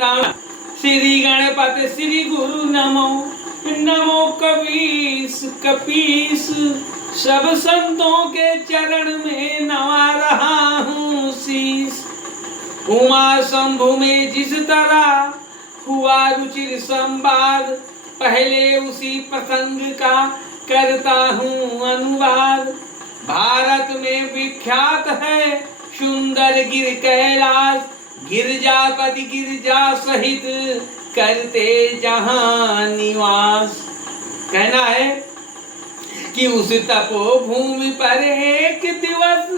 श्री गणपति श्री गुरु नमो नमो कबीस कपीस। सब संतों के चरण में नवा रहा हूँ शीस। उमा शंभु में जिस तरह हुआ रुचिर संवाद, पहले उसी प्रसंग का करता हूँ अनुवाद। भारत में विख्यात है सुंदर गिर कैलाश, गिरजापति गिरजा सहित करते जहां निवास। कहना है कि उस तपोभूमि पर एक दिवस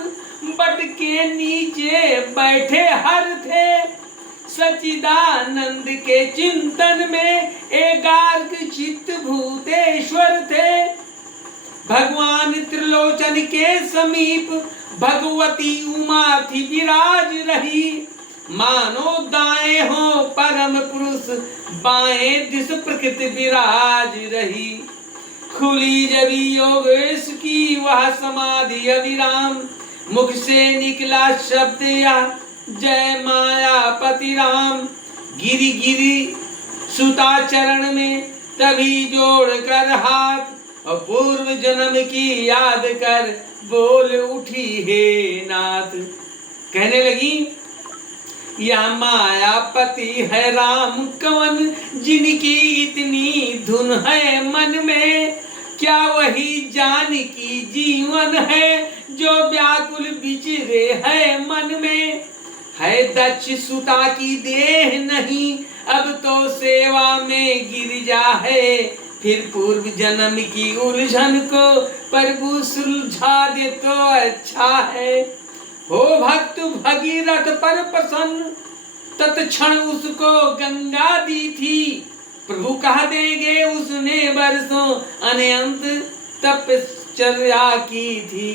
बट के नीचे बैठे हर थे, सच्चिदानंद के चिंतन में एकाग्र चित्त भूतेश्वर थे। भगवान त्रिलोचन के समीप भगवती उमा थी विराज रही, मानो दाएं हो परम पुरुष बाएं दिस प्रकृति विराज रही। खुली जबी योगेश की वह समाधि अविराम, मुख से निकला शब्द या जय मायापति राम। गिरी गिरी सुता चरण में तभी जोड़ कर हाथ, और पूर्व जन्म की याद कर बोल उठी हे नाथ। कहने लगी या मायापति है राम कवन, जिनकी इतनी धुन है मन में। क्या वही जानकी जीवन है जो व्याकुल विचरे है मन में। है दक्ष सुता की देह नहीं, अब तो सेवा में गिरजा है। फिर पूर्व जन्म की उलझन को प्रभु सुलझा दे तो अच्छा है। हो भक्त भगीरथ पर प्रसन्न, तत्क्षण उसको गंगा दी थी। प्रभु कह देंगे उसने वर्षों अनंत तपश्चर्या की थी।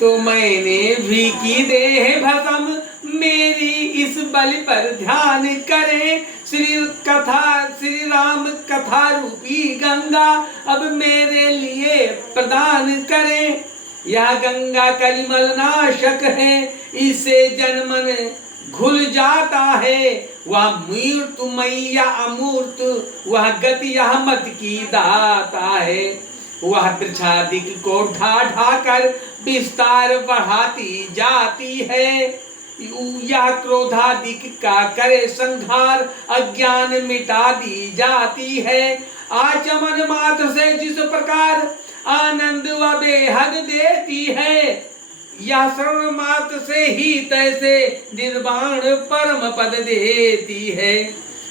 तो मैंने भी की देह भस्म, मेरी इस बलि पर ध्यान करें। श्री राम कथा रूपी गंगा अब मेरे लिए प्रदान करें। यह गंगा कलिमल नाशक है, इसे जनमन घुल जाता है। वह मूर्त मैया अमूर्त, वह गति यह मत की दाता है। वह वृक्षादिक को ढा ढा कर विस्तार बढ़ाती जाती है। यह क्रोधादिक का करे संहार, अज्ञान मिटा दी जाती है। आचमन मात्र से जिस प्रकार आनंद व बेहद देती है, यह श्रवण मात्र से ही तैसे निर्वाण परम पद देती है।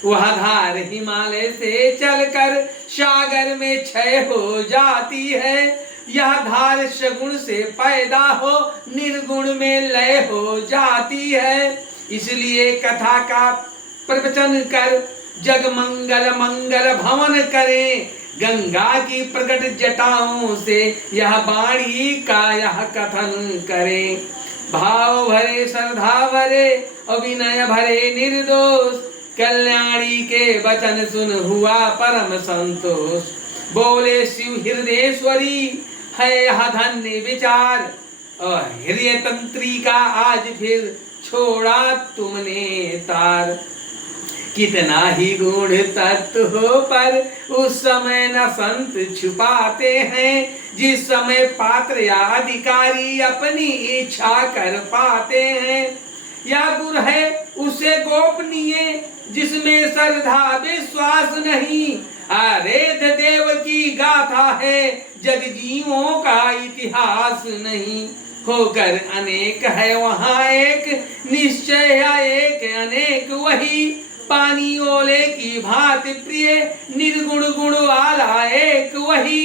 वह धार हिमालय से चलकर सागर में क्षय हो जाती है। यह धार सगुण से पैदा हो निर्गुण में लय हो जाती है। इसलिए कथा का प्रवचन कर जग मंगल मंगल भवन करें। गंगा की प्रकट जटाओं से यह वाणी का यह कथन करें। भाव भरे श्रद्धा भरे अविनय भरे निर्दोष, कल्याणी के वचन सुन हुआ परम संतोष। बोले शिव हृदयेश्वरी है यह धन्य विचार, और हृदय तंत्री का आज फिर छोड़ा तुमने तार। कितना ही गुण तत्व हो पर उस समय न संत छुपाते हैं, जिस समय पात्र या अधिकारी अपनी इच्छा कर पाते हैं। या गुर है उसे गोपनीय जिसमें श्रद्धा विश्वास नहीं। आरेध देव की गाथा है जग जीवों का इतिहास नहीं। होकर अनेक है वहाँ एक, निश्चय एक अनेक वही। पानी ओले की भांति प्रिय निर्गुण गुण वाला एक वही।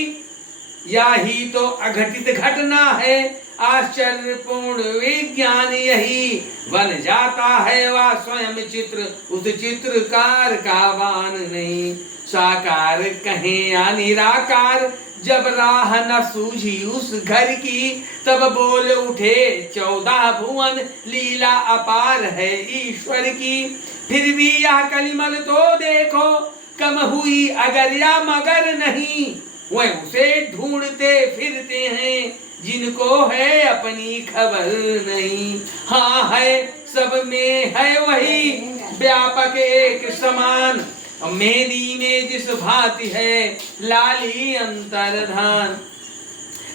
यही तो अघटित घटना है, आश्चर्यपूर्ण विज्ञान यही। बन जाता है वह स्वयं चित्र, उस चित्रकार का बान नहीं। साकार कहें या निराकार, जब राह न सूझी उस घर की, तब बोल उठे 14 भुवन, लीला अपार है ईश्वर की। फिर भी यह कलिमल तो देखो, कम हुई अगर या मगर नहीं। वह उसे ढूंढते फिरते हैं जिनको है अपनी खबर नहीं। हाँ है सब में है वही व्यापक एक समान। मेरी में जिस भांति है लाली अंतर्धान।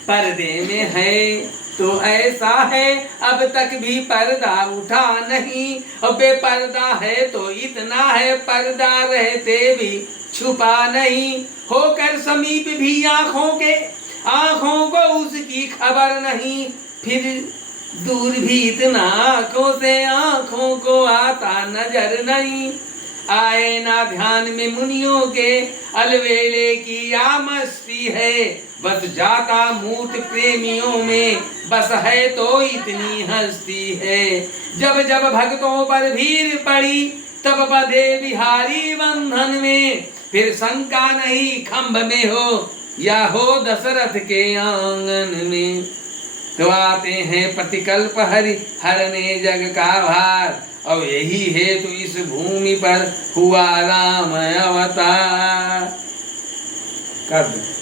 पर्दे में है तो ऐसा है अब तक भी पर्दा उठा नहीं, और बेपर्दा है तो इतना है पर्दा रहते भी छुपा नहीं। होकर समीप भी आंखों को उसकी खबर नहीं, फिर दूर भी इतना आंखों से आंखों को आता नजर नहीं। आए ना ध्यान में मुनियों के अलवेले की या मस्ती है, बस जाता मूठ प्रेमियों में बस है तो इतनी हस्ती है। जब जब भक्तों पर भीड़ पड़ी तब बंधे बिहारी बंधन में, फिर शंका नहीं खम्भ में हो या हो दशरथ के आंगन में। तो आते हैं प्रतिकल्प हरने जग का भार, और यही हेतु इस भूमि पर हुआ राम अवतार। कर दो।